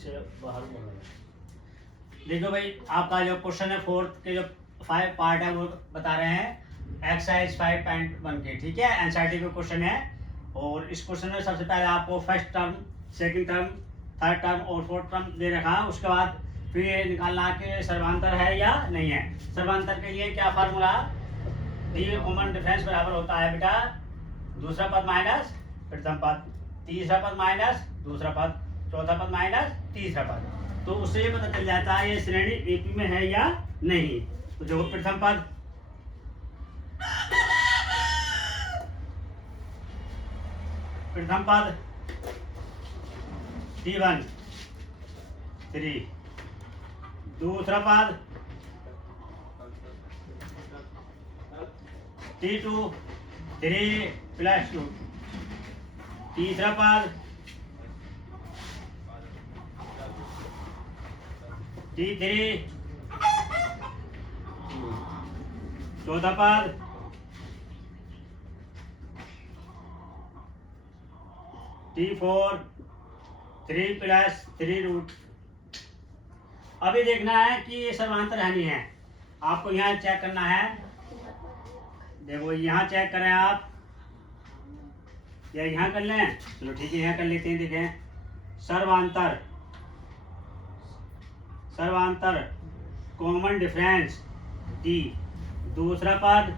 इसे बाहर बोला। देखो भाई, आपका जो क्वेश्चन है फोर्थ के जो 5 पार्ट है वो बता रहे हैं एक्सरसाइज 5.1 के, ठीक है, एनसीईआरटी का क्वेश्चन है। और इस क्वेश्चन में सबसे पहले आपको first term, second term, third term और फोर्थ टर्म दे रखा है। उसके बाद फिर ये निकालना कि सर्वांतर है या नहीं है। सर्वांतर के लिए क्या फार्मूला, डी कॉमन डिफरेंस बराबर होता है बेटा दूसरा पद माइनस प्रथम पद, तीसरा पद माइनस दूसरा पद, चौथा पद माइनस तीसरा पद। तो उससे ये पता चल जाता है ये श्रेणी एपी में है या नहीं। तो जो प्रथम पद T1 3, दूसरा पद T2 3 + 2, तीसरा पद T3, चौथा पद T4 3 + 3√। अभी देखना है कि ये समांतर है नहीं है। आपको यहाँ चेक करना है। देखो यहाँ चेक करें आप, या यहाँ कर लें, चलो ठीक है यहाँ कर लेते हैं। देखें सर्वांतर, सर्वांतर कॉमन डिफरेंस डी, दूसरा पद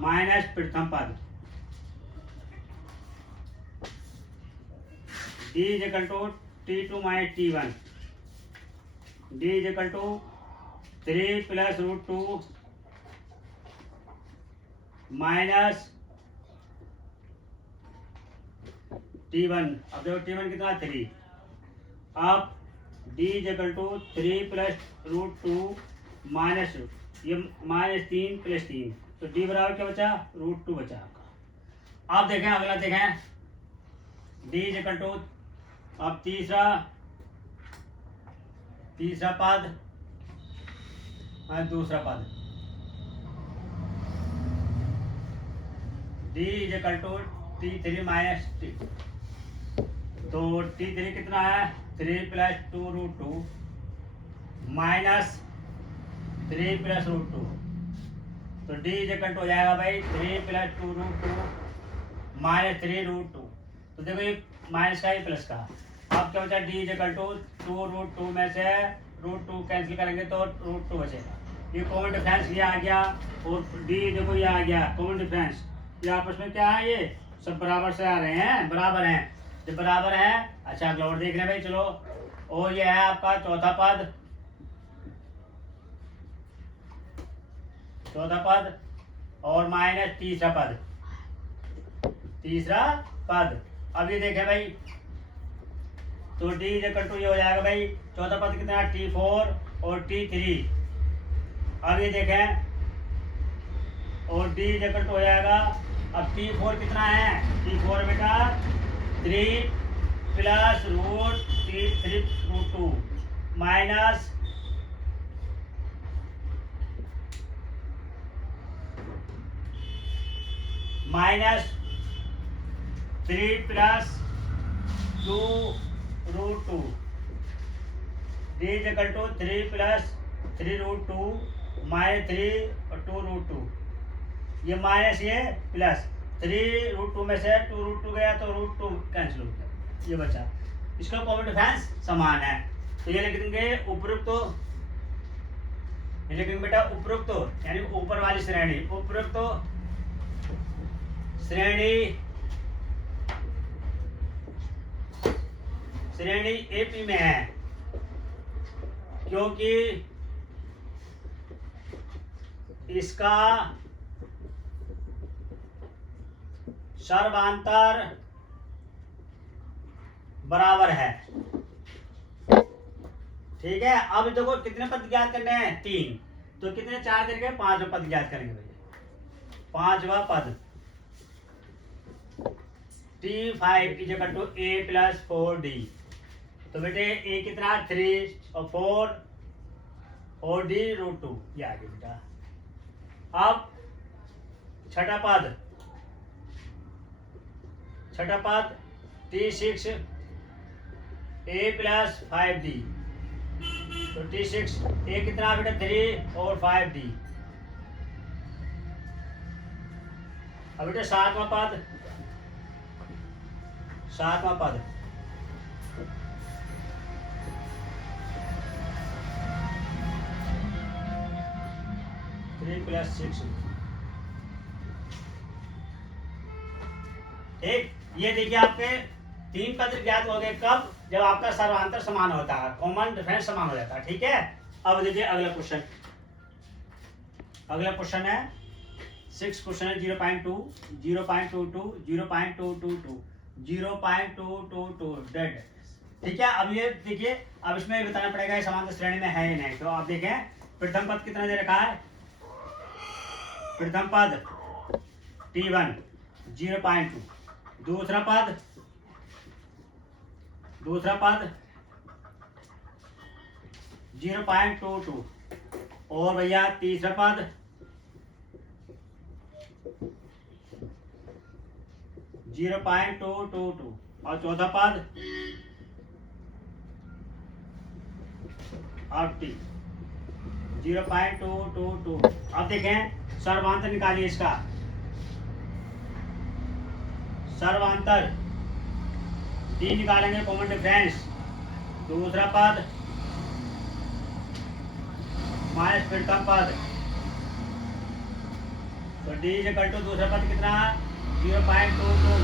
माइनस प्रथम पद, D = T2 - T1, D = 3 + √2 minus T1। अब देखो T1 कितना 3, अब D = 3 + √2 माइनस ये -3 + 3, तो D बराबर क्या बचा, √2 बचा आपका। आप देखें अगला देखें, D = अब तीसरा पद और दूसरा पद, D = T3 - T, तो T3 कितना है 3 + 2√2 माइनस 3 + √2, तो D = हो जाएगा भाई 3 + 2√2 माइनस 3√2। तो देखो ये माइनस का ये प्लस का, अब क्या बचा D = 2√2 में से √2 कैंसिल करेंगे तो √2 बचेगा। ये कॉमन डिफरेंस ये आ गया, और D देखो ये आ गया कॉमन डिफरेंस। ये आपस में क्या है, ये सब बराबर से आ रहे हैं, बराबर हैं। जब बराबर है, अच्छा अगला और देख रहे हैं भाई, चलो। और ये है आपका चौथा पद और माइनस तीसरा पद। अब ये देखें भाई, तो D = ये हो जाएगा भाई, चौथा पद कितना T4 और T3। अब ये देखें, और D = हो जाएगा, अब T4 कितना है, T4 बेटा 3 + √3√2 माइनस -3 + 2√2, D = 3 + 3√2 -3 और 2√2, ये माइनस ये प्लस 3√2 में से 2√2 गया तो √2 कैंसिल हो गया, ये बचा। इसका कॉमन डिफरेंस समान है, तो ये लिखेंगे उपरोक्त, ये लिखेंगे बेटा उपरोक्त यानी ऊपर वाली श्रेणी, उपरोक्त श्रेणी एपी में है, क्योंकि इसका सर्वांतर बराबर है। ठीक है, अब देखो कितने पद ज्ञात करने हैं, 3, तो कितने 4 दिन के 5 पद ज्ञात करेंगे भैया। 5वां पद T5 = A + 4D, तो बेटे A कितना 3 और 4 और D √2, ये आ गया बेटा। अब छठा पद T6 A प्लस 5D। तो T6 A कितना बेटा 3 और 5D। अब बेटा सातवां पद 3 प्लस 6। एक ये देखिए आपके तीन पद ज्ञात हो गए कब, जब आपका सर्वांतर समान होता है, कॉमन डिफरेंस समान हो जाता है। ठीक है, अब देखिए अगला क्वेश्चन। अगला क्वेश्चन है 6 क्वेश्चन है 0.2 0.22 0.222 0.222 डेड। ठीक है, अब ये देखिए, अब इसमें ये बताना पड़ेगा ये समांतर श्रेणी में है या नहीं। तो आप देखें प्रथम पद कितना दे रखा है। प्रथम पद T1 0.2, दूसरा पद 0.22 और भैया तीसरा पद 0.222 और चौथा पद 0.222। अब देखें सर्वांतर निकालिए इसका। सर्वांतर D निकालेंगे, कॉमन डिफरेंस। दूसरा पद माइनस प्रथम पद, तो D इक्वल टू दूसरा पद कितना 0.22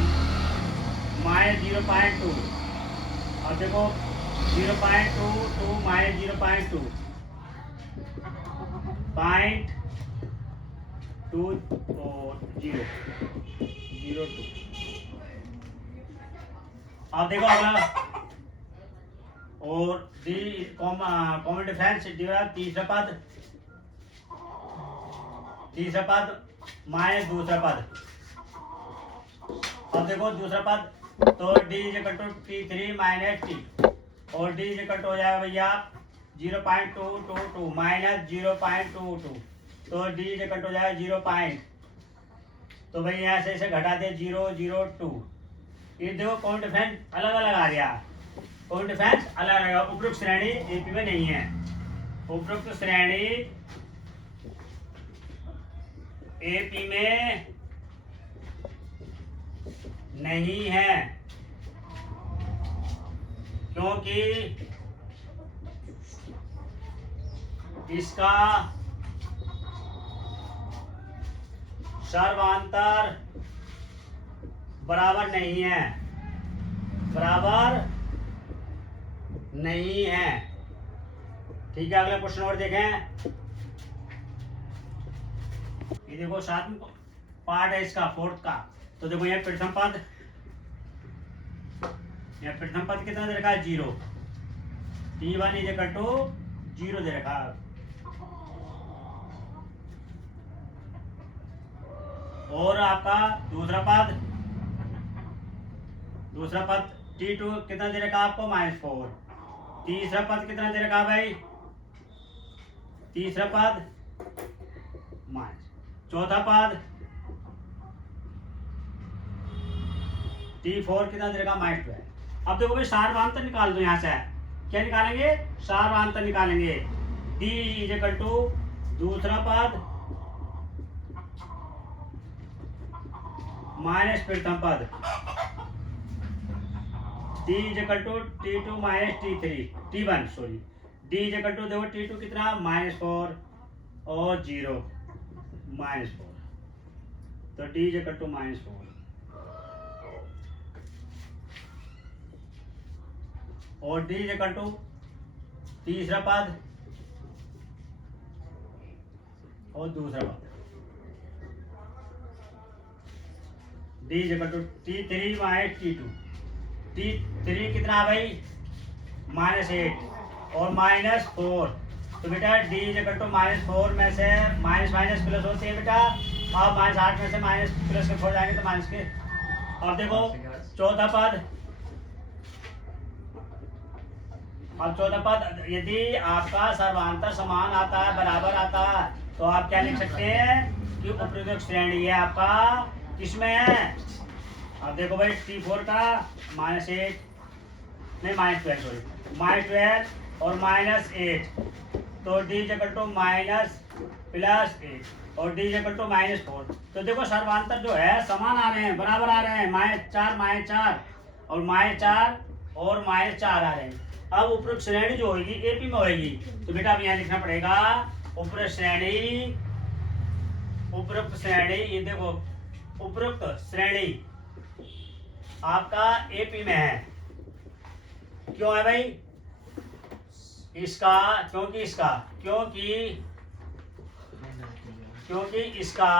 माइनस 0.2 और देखो 0.22 माइनस 0.2 0.202। अब देखो अगला और D कॉमन डिफरेंस तीसरा पद माइनस दूसरा पद। अब देखो दूसरा पद, तो D equal to T3 minus T और D इक्वल टू हो जाएगा भैया 0.222 माइनस 0.22, तो D इक्वल टू हो जाएगा 0. तो भाई यहाँ से इसे घटा दे 0.002। ये देखो कॉमन डिफरेंस अलग अलग आ गया, कॉमन डिफरेंस अलग अलग। उपरोक्त श्रेणी एपी में नहीं है, उपरोक्त श्रेणी एपी में नहीं है, क्योंकि इसका सर्वांतर बराबर नहीं है, ठीक है। अगला क्वेश्चन और देखें। ये देखो साथ में पार्ट है इसका फोर्थ का। तो देखो यहाँ प्रथम पद कितना दे रखा है 0। T1 इज इक्वल टू 0 दे रखा है। और आपका दूसरा पद T2 कितना दे रखा आपको -4। तीसरा पद कितना दे रखा भाई, तीसरा पद माइनस। चौथा पद T4 कितना दे रखा -12। अब देखो भाई सारवांतर निकाल दो। यहाँ से क्या निकालेंगे, सारवांतर निकालेंगे। D इज इक्वल टू दूसरा पद माइनस प्रथम पद। D is equal to T2 minus T1 sorry. D is equal to देखो T2 कितना -4 और 0 -4, तो D इज इक्वल टू -4 और D इज इक्वल टू तीसरा पद और दूसरा पद। D is equal to T3 minus T2। T3 कितना भाई -8 और -4, तो बेटा D इज इक्वल टू -4 में से माइनस माइनस प्लस होते हैं बेटा। अब -8 में से माइनस प्लस के छोड़ जाएंगे तो माइनस के। अब देखो चौथा पद, अब चौथा पद यदि आपका सर्वांतर समान आता है, बराबर आता है, तो आप क्या लिख सकते हैं कि उपरोक्त श्रेणी है आपका किसमें है, अब देखो भाई T4 का -8 नहीं -12 सॉरी -12 और -8 तो D इक्वल टू -+8 और D इक्वल टू -4। तो देखो सर्वांतर जो है समान आ रहे हैं, बराबर आ रहे हैं, -4 और -4 और -4 आ रहे हैं। अब उपरोक्त श्रेणी जो होगी एपी में होगी, तो बेटा अब यहाँ लिखना पड़ेगा उपरोक्त श्रेणी ये देखो उपरोक्त श्रेणी आपका एपी में है। क्यों है भाई? क्योंकि इसका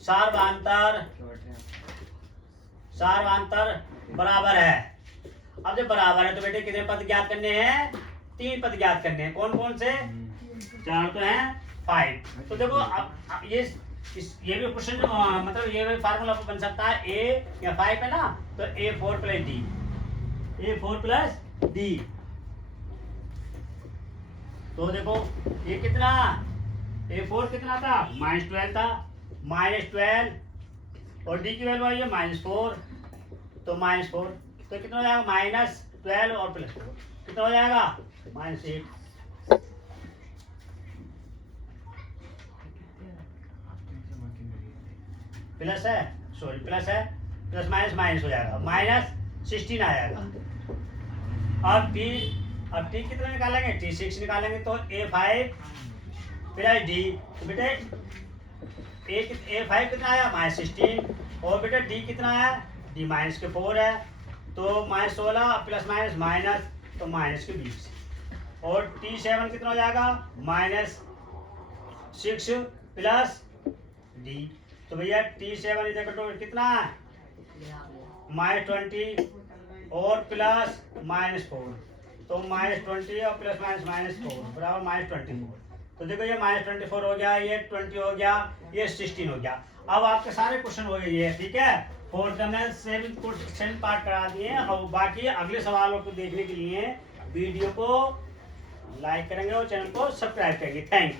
सार्वधातुक बराबर है। अब जब बराबर है तो बेटे कितने पद ज्ञात करने हैं? 3 पद ज्ञात करने हैं। कौन कौन से? 4 तो हैं 5। तो देखो अब ये भी क्वेश्चन मतलब ये भी फार्मूला बन सकता है। ए या 5 है ना, तो A4 प्लस डी। तो देखो ये कितना A4 कितना था? -12 था। -12 और डी की वैल्यू आई है -4, तो -4 तो कितना हो जाएगा? -12 और +4 कितना हो जाएगा? -8। प्लस है प्लस माइनस हो जाएगा, -16 आ जाएगा। अब टी कितना निकालेंगे? T6 निकालेंगे तो A5 प्लस डी। तो बेटे A5 कितना आया? -16 और बेटा डी कितना आया? डी -4 है, तो -16 प्लस माइनस तो -20 और T7 कितना हो जाएगा? -6 प्लस डी। तो भैया T7 इज इक्वल टू कितना? -20 और प्लस -4, तो -20 और प्लस -4 बराबर -24। तो देखो ये -24 हो गया, ये 20 हो गया, ये 16 हो गया। अब आपके सारे क्वेश्चन हो गए ये, ठीक है। 4th हमने 7 पार्ट करा दिए, और बाकी अगले सवालों को देखने के लिए वीडियो को लाइक करेंगे और चैनल को सब्सक्राइब करेंगे। Thank you.